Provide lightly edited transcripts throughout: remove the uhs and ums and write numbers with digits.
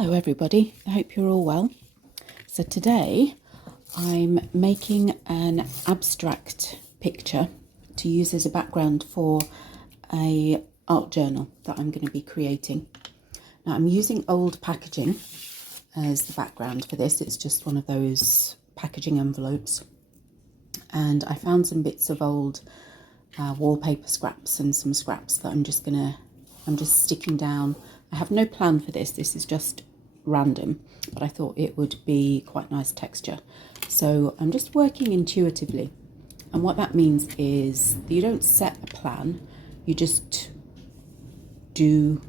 Hello everybody, I hope you're all well. So today I'm making an abstract picture to use as a background for a art journal that I'm going to be creating. Now I'm using old packaging as the background for this. It's just one of those packaging envelopes, and I found some bits of old wallpaper scraps and some scraps that I'm just sticking down. I have no plan for this. This is just random, but I thought it would be quite nice texture. So I'm just working intuitively. And what that means is that you don't set a plan, you just do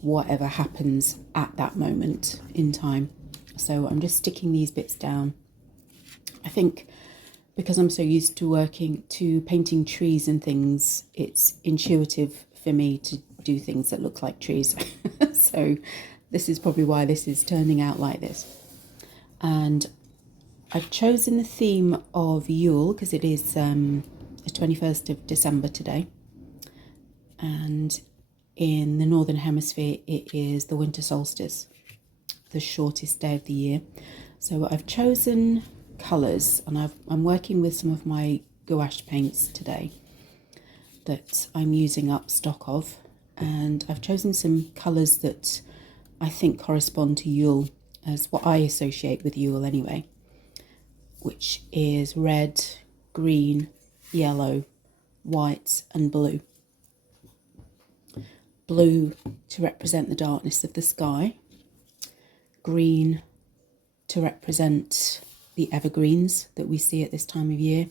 whatever happens at that moment in time. So I'm just sticking these bits down. I think because I'm so used to painting trees and things, it's intuitive for me to do things that look like trees. So this is probably why this is turning out like this. And I've chosen the theme of Yule because it is the 21st of December today. And in the Northern Hemisphere, it is the winter solstice, the shortest day of the year. So I've chosen colours, and I'm working with some of my gouache paints today that I'm using up stock of. And I've chosen some colours that I think correspond to Yule, as what I associate with Yule anyway, which is red, green, yellow, white and blue. Blue to represent the darkness of the sky, green to represent the evergreens that we see at this time of year,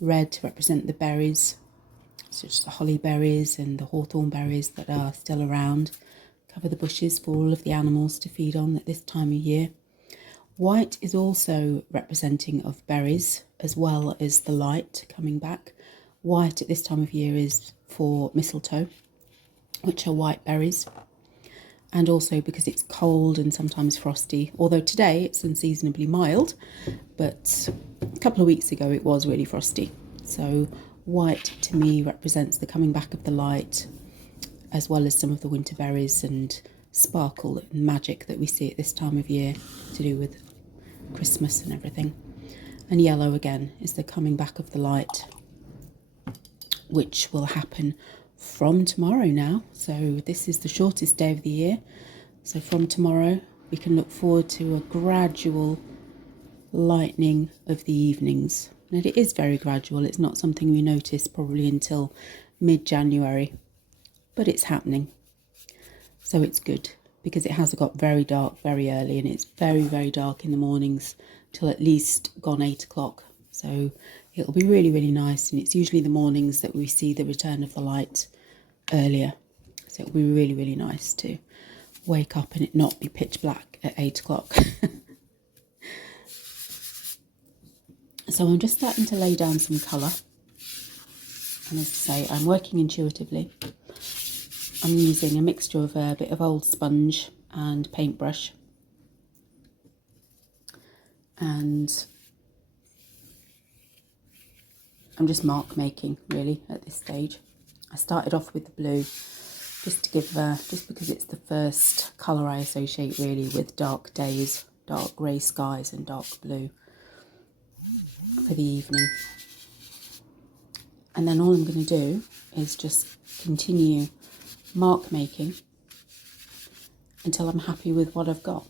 red to represent the berries, such as the holly berries and the hawthorn berries that are still around, cover the bushes for all of the animals to feed on at this time of year. White is also representing of berries as well as the light coming back. White at this time of year is for mistletoe, which are white berries, and also because it's cold and sometimes frosty, although today it's unseasonably mild, but a couple of weeks ago it was really frosty. So white to me represents the coming back of the light, as well as some of the winter berries and sparkle and magic that we see at this time of year to do with Christmas and everything. And yellow again is the coming back of the light, which will happen from tomorrow now. So this is the shortest day of the year. So from tomorrow we can look forward to a gradual lightening of the evenings. And it is very gradual. It's not something we notice probably until mid-January, but it's happening. So it's good because it has got very dark very early, and it's very, very dark in the mornings till at least gone 8 o'clock. So it'll be really, really nice. And it's usually the mornings that we see the return of the light earlier. So it'll be really, really nice to wake up and it not be pitch black at 8 o'clock. So I'm just starting to lay down some colour. And as I say, I'm working intuitively. I'm using a mixture of a bit of old sponge and paintbrush. And I'm just mark making really at this stage. I started off with the blue just to give, just because it's the first colour I associate really with dark days, dark grey skies and dark blue for the evening. And then all I'm going to do is just continue mark making until I'm happy with what I've got.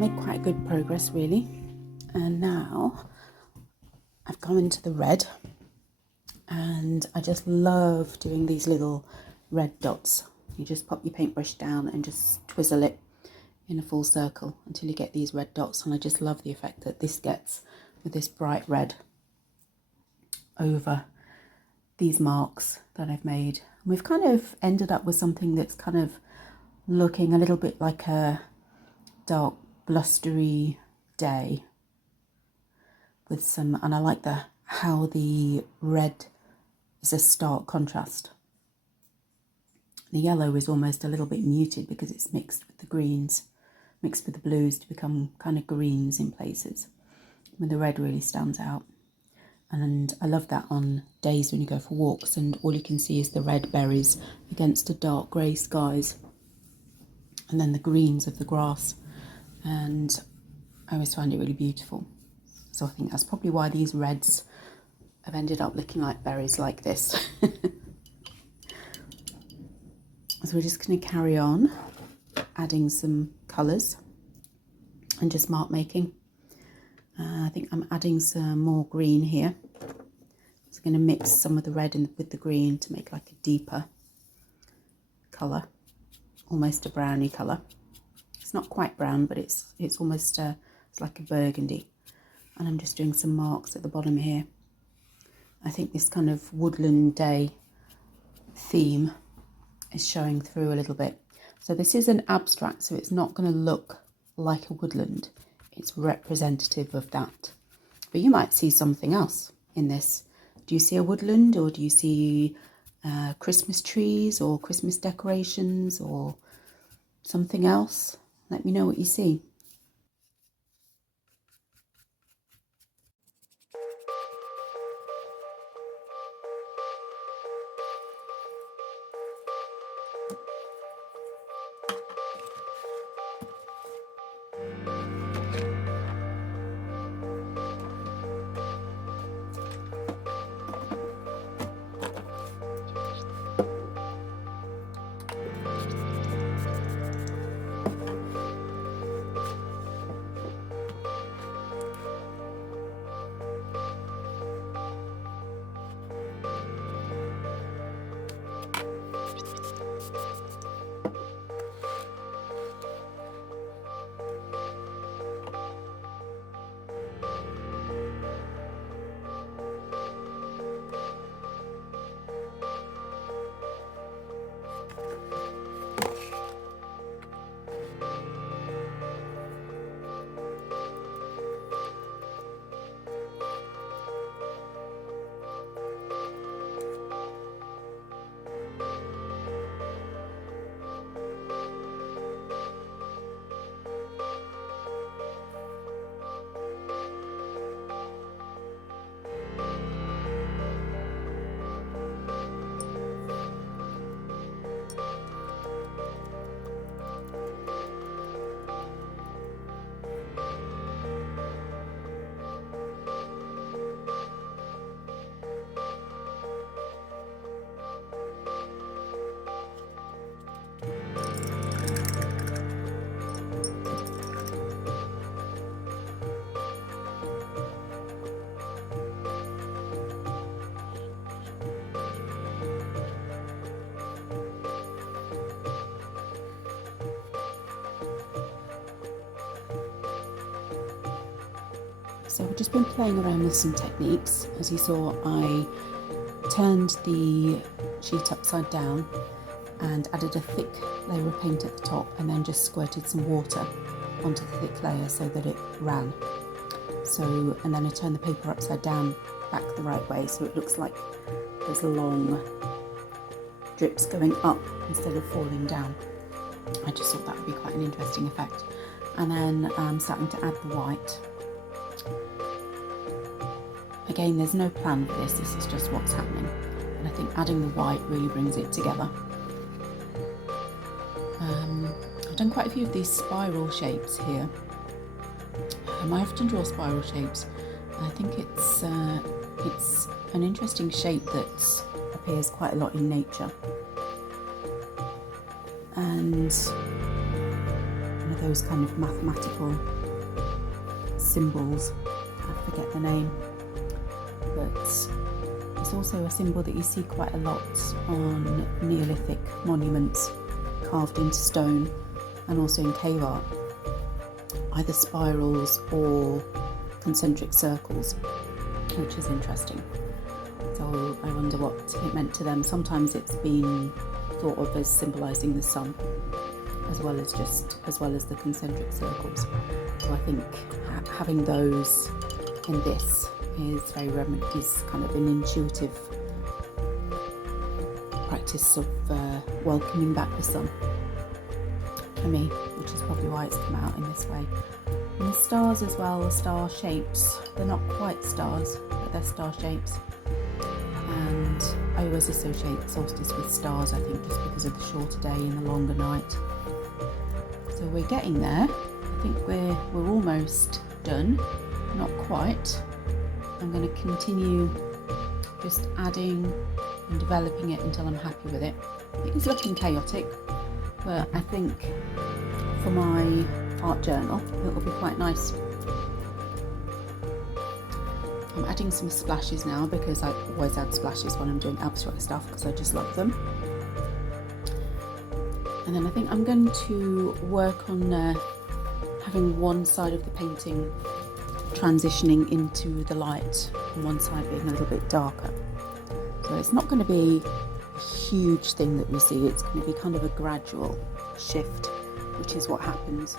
made quite good progress really, and now I've gone into the red, and I just love doing these little red dots. You just pop your paintbrush down and just twizzle it in a full circle until you get these red dots, and I just love the effect that this gets with this bright red over these marks that I've made. We've kind of ended up with something that's kind of looking a little bit like a dark blustery day with some, and I like how the red is a stark contrast. The yellow is almost a little bit muted because it's mixed with the greens, mixed with the blues to become kind of greens in places. But the red really stands out. And I love that on days when you go for walks and all you can see is the red berries against the dark grey skies. And then the greens of the grass. And I always find it really beautiful. So I think that's probably why these reds have ended up looking like berries like this. So we're just going to carry on adding some colours and just mark making. I think I'm adding some more green here. So I'm going to mix some of the red with the green to make like a deeper colour, almost a browny colour. It's not quite brown, but it's almost it's like a burgundy. And I'm just doing some marks at the bottom here. I think this kind of woodland day theme is showing through a little bit. So this is an abstract, so it's not going to look like a woodland. It's representative of that. But you might see something else in this. Do you see a woodland, or do you see Christmas trees or Christmas decorations or something else? Let me know what you see. So I've just been playing around with some techniques. As you saw, I turned the sheet upside down and added a thick layer of paint at the top, and then just squirted some water onto the thick layer so that it ran. So, and then I turned the paper upside down back the right way so it looks like there's long drips going up instead of falling down. I just thought that would be quite an interesting effect. And then I'm starting to add the white. Again, there's no plan for this is just what's happening. And I think adding the white really brings it together. I've done quite a few of these spiral shapes here. I often draw spiral shapes. I think it's an interesting shape that appears quite a lot in nature. And one of those kind of mathematical symbols. I forget the name, but it's also a symbol that you see quite a lot on Neolithic monuments carved into stone and also in cave art, either spirals or concentric circles, which is interesting. So I wonder what it meant to them. Sometimes it's been thought of as symbolising the sun, as well as the concentric circles. So I think having those in this is kind of an intuitive practice of welcoming back the sun for me, which is probably why it's come out in this way. And the stars as well, the star shapes, they're not quite stars, but they're star shapes. And I always associate solstice with stars, I think, just because of the shorter day and the longer night. So we're getting there. I think we're almost done, not quite. I'm going to continue just adding and developing it until I'm happy with it. It's looking chaotic, but I think for my art journal it will be quite nice. I'm adding some splashes now because I always add splashes when I'm doing abstract stuff because I just love them. And then I think I'm going to work on having one side of the painting transitioning into the light and one side being a little bit darker. So it's not going to be a huge thing that we see, it's going to be kind of a gradual shift, which is what happens.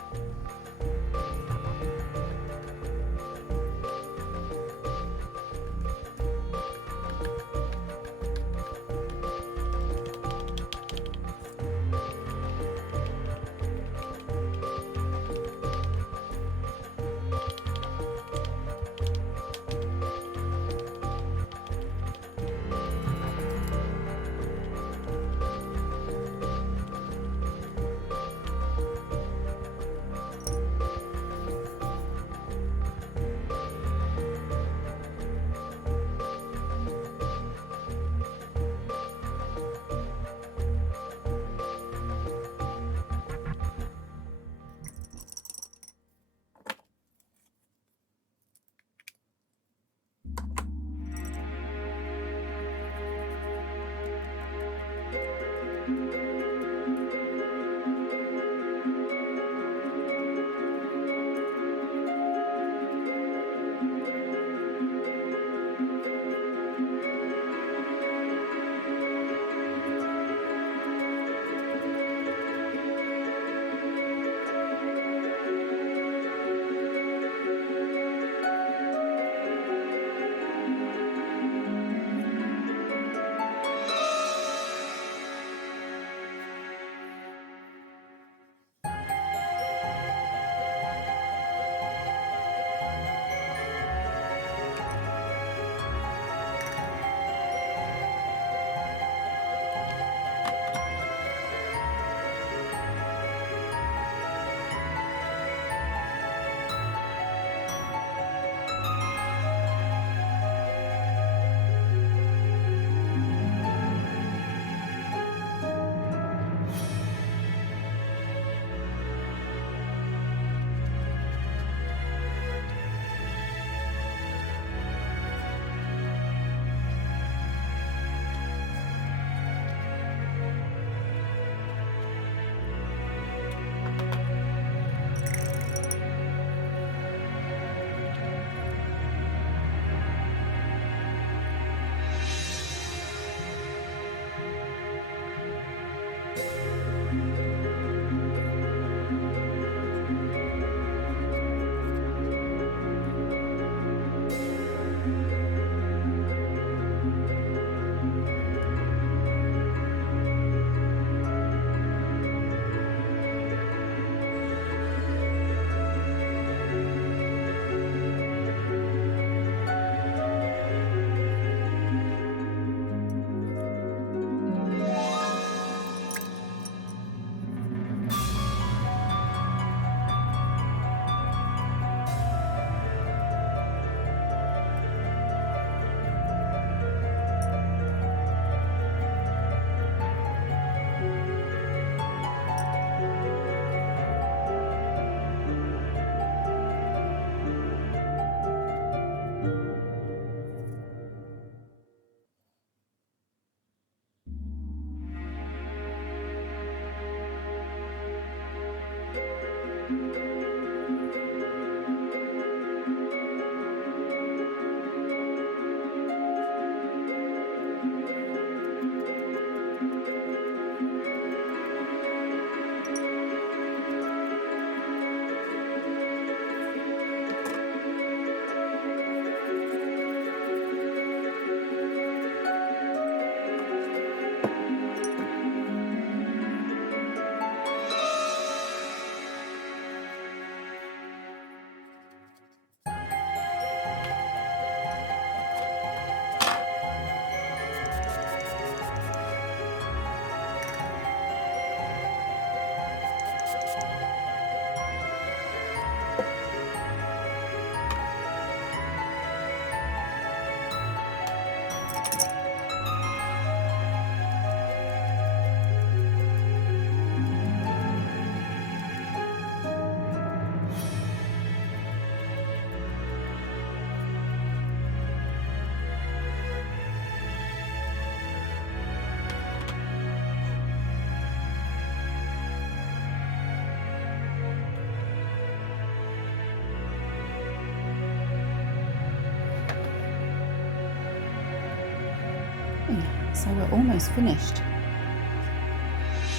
So we're almost finished.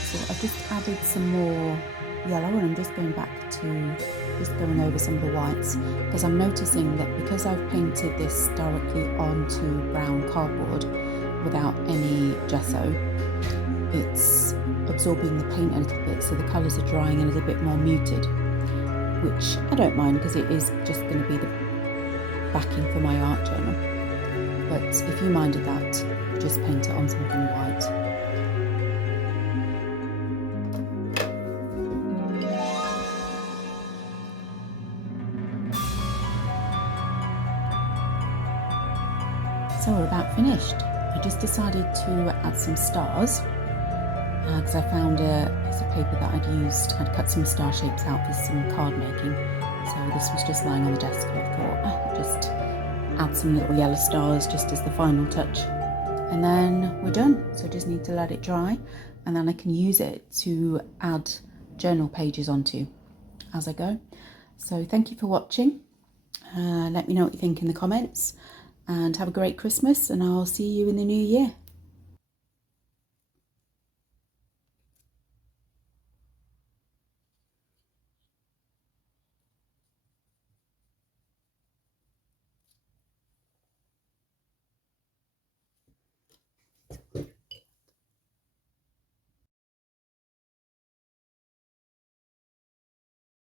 So I've just added some more yellow, and I'm just going back to going over some of the whites, because I'm noticing that because I've painted this directly onto brown cardboard without any gesso, it's absorbing the paint a little bit, so the colours are drying a little bit more muted, which I don't mind because it is just going to be the backing for my art journal. But if you minded that, just paint it on something white. So we're about finished. I just decided to add some stars because I found a piece of paper that I'd used. I'd cut some star shapes out for some card making. So this was just lying on the desk, and I thought I'll just add some little yellow stars just as the final touch. And then we're done. So just need to let it dry, and then I can use it to add journal pages onto as I go. So thank you for watching. Let me know what you think in the comments, and have a great Christmas, and I'll see you in the new year.